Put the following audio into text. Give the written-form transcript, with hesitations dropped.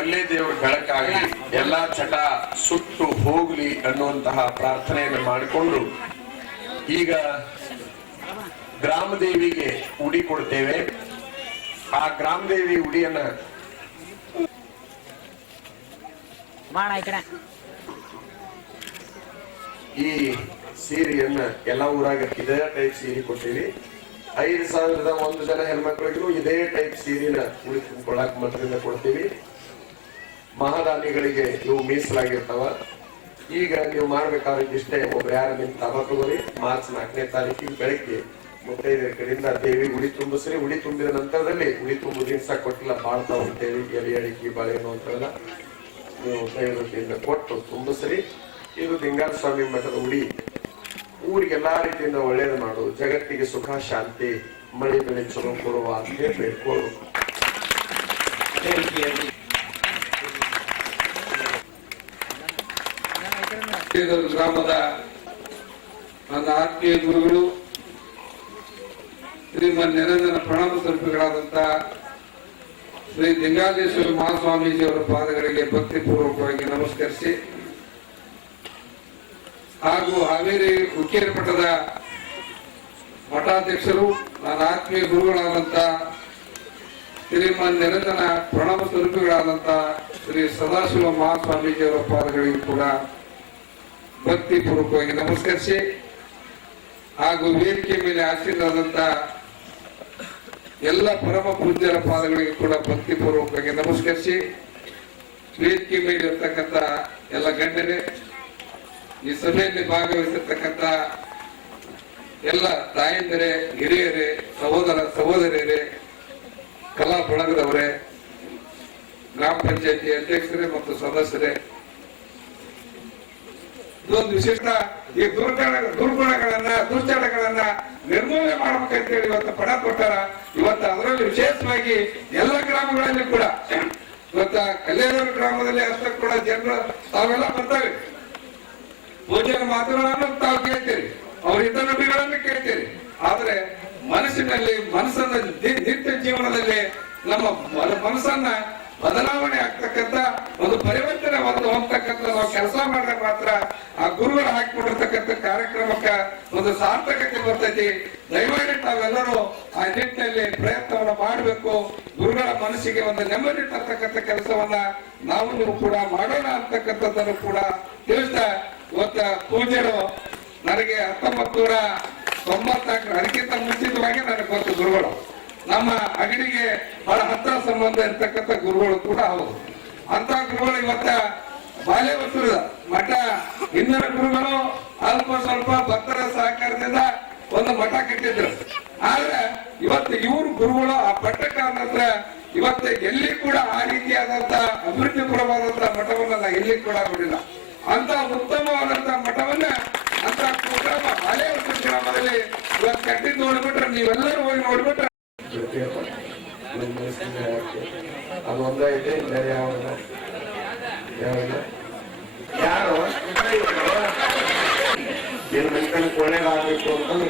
ಕಲ್ಲೇ ದೇವರ ಬೆಳಕಾಗಿ ಎಲ್ಲಾ ಚಟ ಸುಟ್ಟು ಹೋಗ್ಲಿ ಅನ್ನುವಂತಹ ಪ್ರಾರ್ಥನೆಯನ್ನು ಮಾಡಿಕೊಂಡು ಈಗ ಗ್ರಾಮದೇವಿಗೆ ಉಡಿ ಕೊಡ್ತೇವೆ. ಆ ಗ್ರಾಮದೇವಿ ಉಡಿಯನ್ನ ಈ ಸೀರೆಯನ್ನ ಎಲ್ಲಾ ಊರಾಗ ಇದೇ ಟೈಪ್ ಸೀರೆ ಕೊಟ್ಟಿವಿ. 5,001 ಜನ ಹೆಣ್ಮಕ್ಳಿಗೂ ಇದೇ ಟೈಪ್ ಸೀರೆನ ಉಡಿ ತುಂಬಿಕೊಳ್ಳಾಕ ಮಠದಿಂದ ಕೊಡ್ತೀವಿ. ಮಹಾದಾನಿಗಳಿಗೆ ಇವು ಮೀಸಲಾಗಿರ್ತಾವ. ಈಗ ನೀವು ಮಾಡ್ಬೇಕಾದ್ರೆ ಇಷ್ಟೇ, ಒಬ್ರು ಯಾರು ನಿಮ್ ತಾಬ ತಗೋರಿ. ಮಾರ್ಚ್ 4ನೇ ತಾರೀಕಿಗೆ ಬೆಳಗ್ಗೆ ಮುತ್ತೈದರ ಕಡೆಯಿಂದ ದೇವಿ ಉಡಿ ತುಂಬಿಸ್ರಿ. ಉಡಿ ತುಂಬಿದ ನಂತರದಲ್ಲಿ ಉಡಿ ತುಂಬು ದಿವಸ ಕೊಟ್ಟಿಲ್ಲ ಬಾಳ್ತಾವ್ ಅಂತೇಳಿ ಎಲೆ ಅಡಿಕೆ ಬಾಳೆಹಣ್ಣು ಅಂತೆಲ್ಲ ನೀವು ದೈವದಿಂದ ಕೊಟ್ಟು ತುಂಬಿಸ್ರಿ. ಇದು ಲಿಂಗಾರ ಸ್ವಾಮಿ ಮಠದ ಉಡಿ. ಊರಿಗೆ ಎಲ್ಲಾ ರೀತಿಯಿಂದ ಒಳ್ಳೇದು ಮಾಡು, ಜಗತ್ತಿಗೆ ಸುಖ ಶಾಂತಿ ಮಳೆ ಬೆಳೆ ಚಲೋ ಕೊಡುವ ಅಂತ ಹೇಳಿ ಬೇಡ್ಕೊಳ್ಳು. ಗ್ರಾಮದ ನನ್ನ ಆತ್ಮೀಯ ಗುರುಗಳು ಶ್ರೀಮನ್ ನಿರಂಜನ ಪ್ರಣಾಮ ಸ್ವರೂಪಿಗಳಾದಂತ ಶ್ರೀ ಲಿಂಗಾದೇಶ್ವರ ಮಹಾಸ್ವಾಮೀಜಿಯವರ ಪಾದಗಳಿಗೆ ಭಕ್ತಿಪೂರ್ವಕವಾಗಿ ನಮಸ್ಕರಿಸಿ, ಹಾಗೂ ಹಾವೇರಿ ಹುಕ್ಕೇರಿ ಮಠದ ಮಠಾಧ್ಯಕ್ಷರು ನನ್ನ ಆತ್ಮೀಯ ಗುರುಗಳಾದಂತ ಶ್ರೀಮನ್ ನಿರಂಜನ ಪ್ರಣಾಮ ಸ್ವರೂಪಿಗಳಾದಂತ ಶ್ರೀ ಸದಾಶಿವ ಮಹಾಸ್ವಾಮೀಜಿಯವರ ಪಾದಗಳಿಗೂ ಕೂಡ ಭಕ್ತಿಪೂರ್ವಕವಾಗಿ ನಮಸ್ಕರಿಸಿ, ಹಾಗೂ ವೇದಿಕೆ ಮೇಲೆ ಆಸೀನರಾದಂತ ಎಲ್ಲ ಪರಮ ಪೂಜ್ಯರ ಪಾದಗಳಿಗೆ ಕೂಡ ಭಕ್ತಿಪೂರ್ವಕವಾಗಿ ನಮಸ್ಕರಿಸಿ, ವೇದಿಕೆ ಮೇಲೆ ಇರ್ತಕ್ಕಂಥ ಎಲ್ಲ ಗಣ್ಯರೇ, ಈ ಸಭೆಯಲ್ಲಿ ಭಾಗವಹಿಸಿರ್ತಕ್ಕಂಥ ಎಲ್ಲ ತಾಯಂದಿರೇ, ಹಿರಿಯರೇ, ಸಹೋದರ ಸಹೋದರಿಯರೇ, ಕಲಾ ಬಳಗದವರೇ, ಗ್ರಾಮ ಪಂಚಾಯತಿ ಅಧ್ಯಕ್ಷರೇ ಮತ್ತು ಸದಸ್ಯರೇ, ಇದೊಂದು ವಿಶಿಷ್ಟ ಈ ದುರ್ಗುಣಗಳನ್ನ ದುಶ್ಚಟಗಳನ್ನ ನಿರ್ಮೂಲನೆ ಮಾಡ್ಬೇಕಂತೇಳಿ ಇವತ್ತು ಪಣ ಕೊಟ್ಟಾರ. ಇವತ್ತು ಅದರಲ್ಲಿ ವಿಶೇಷವಾಗಿ ಎಲ್ಲ ಗ್ರಾಮಗಳಲ್ಲಿ ಕೂಡ ಇವತ್ತ ಕಲ್ಯಾಣ ಗ್ರಾಮದಲ್ಲಿ ಅಷ್ಟೇ ಕೂಡ ಜನರು ತಾವೆಲ್ಲ ಬರ್ತಾರೆ. ಪೂಜೆಯ ಮಾತುಗಳನ್ನು ತಾವು ಕೇಳ್ತೀರಿ, ಅವ್ರ ಹಿತನುಡಿಗಳನ್ನು ಕೇಳ್ತೀರಿ. ಆದ್ರೆ ಮನಸ್ಸನ್ನ ನಿತ್ಯ ಜೀವನದಲ್ಲಿ ನಮ್ಮ ಮನಸ್ಸನ್ನ ಬದಲಾವಣೆ ಆಗ್ತಕ್ಕಂಥ ಒಂದು ಪರಿವರ್ತನೆ ಹೋಗ್ತಕ್ಕಂಥ ನಾವು ಕೆಲಸ ಮಾಡಿದ್ರೆ ಮಾತ್ರ ಆ ಗುರುಗಳು ಹಾಕಿಕೊಂಡಿರ್ತಕ್ಕಂಥ ಕಾರ್ಯಕ್ರಮಕ್ಕೆ ಒಂದು ಸಾರ್ಥಕತೆ ಬರ್ತೈತಿ. ದಯಮಾಡಿ ತಾವೆಲ್ಲರೂ ಆ ನಿಟ್ಟಿನಲ್ಲಿ ಪ್ರಯತ್ನವನ್ನ ಮಾಡಬೇಕು. ಗುರುಗಳ ಮನಸ್ಸಿಗೆ ಒಂದು ನೆಮ್ಮದಿ ತರ್ತಕ್ಕಂಥ ಕೆಲಸವನ್ನ ನಾವು ನೀವು ಕೂಡ ಮಾಡೋಣ ಅಂತಕ್ಕಂಥದ್ದನ್ನು ಕೂಡ ತಿಳಿಸ್ತಾ, ಇವತ್ತ ಪೂಜ್ಯರು ನನಗೆ 1994 ಅದಕ್ಕಿಂತ ಮುಂಚಿತವಾಗಿ ನನಗೆ ಗೊತ್ತು ಗುರುಗಳು. ನಮ್ಮ ಅಗಡಿಗೆ ಬಹಳ ಹತ್ತಿರ ಸಂಬಂಧ ಇರ್ತಕ್ಕಂಥ ಗುರುಗಳು ಕೂಡ ಹೌದು. ಅಂತ ಗುರುಗಳು ಇವತ್ತ ಬಾಲ್ಯ ವಸ್ತುದ ಮಠ ಹಿಂದಿನ ಗುರುಗಳು ಅಲ್ಪ ಸ್ವಲ್ಪ ಭಕ್ತರ ಸಹಕಾರದಿಂದ ಒಂದು ಮಠ ಕಟ್ಟಿದ್ರು. ಆದ್ರೆ ಇವತ್ತು ಇವರು ಗುರುಗಳು ಆ ಪಟ್ಟಕ್ಕ ನಂತರ ಇವತ್ತು ಎಲ್ಲಿ ಕೂಡ ಆ ರೀತಿಯಾದಂತ ಅಭಿವೃದ್ಧಿಪರವಾದಂತ ಮಠವನ್ನ ನಾ ಎಲ್ಲಿ ಕೂಡ ನೋಡಿಲ್ಲ. ಅಂತ ಉತ್ತಮವಾದಂತ ಮಠವನ್ನ ಅಂತ ಪ್ರೋಗ್ರಾಮ ಬಾಲ್ಯ ವಸ್ತು ಗ್ರಾಮದಲ್ಲಿ ಇವತ್ತು ಕಟ್ಟಿದ್ದು ನೋಡ್ಬಿಟ್ರೆ, ನೀವೆಲ್ಲರೂ ಹೋಗಿ ನೋಡ್ಬಿಟ್ರೆ ಅದು ಒಂದೈತೆ. ಯಾರು ನಿನ್ನ ಮಕ್ಕಳಿಗೆ ಒಳ್ಳೇದಾಗಬೇಕು ಅಂತ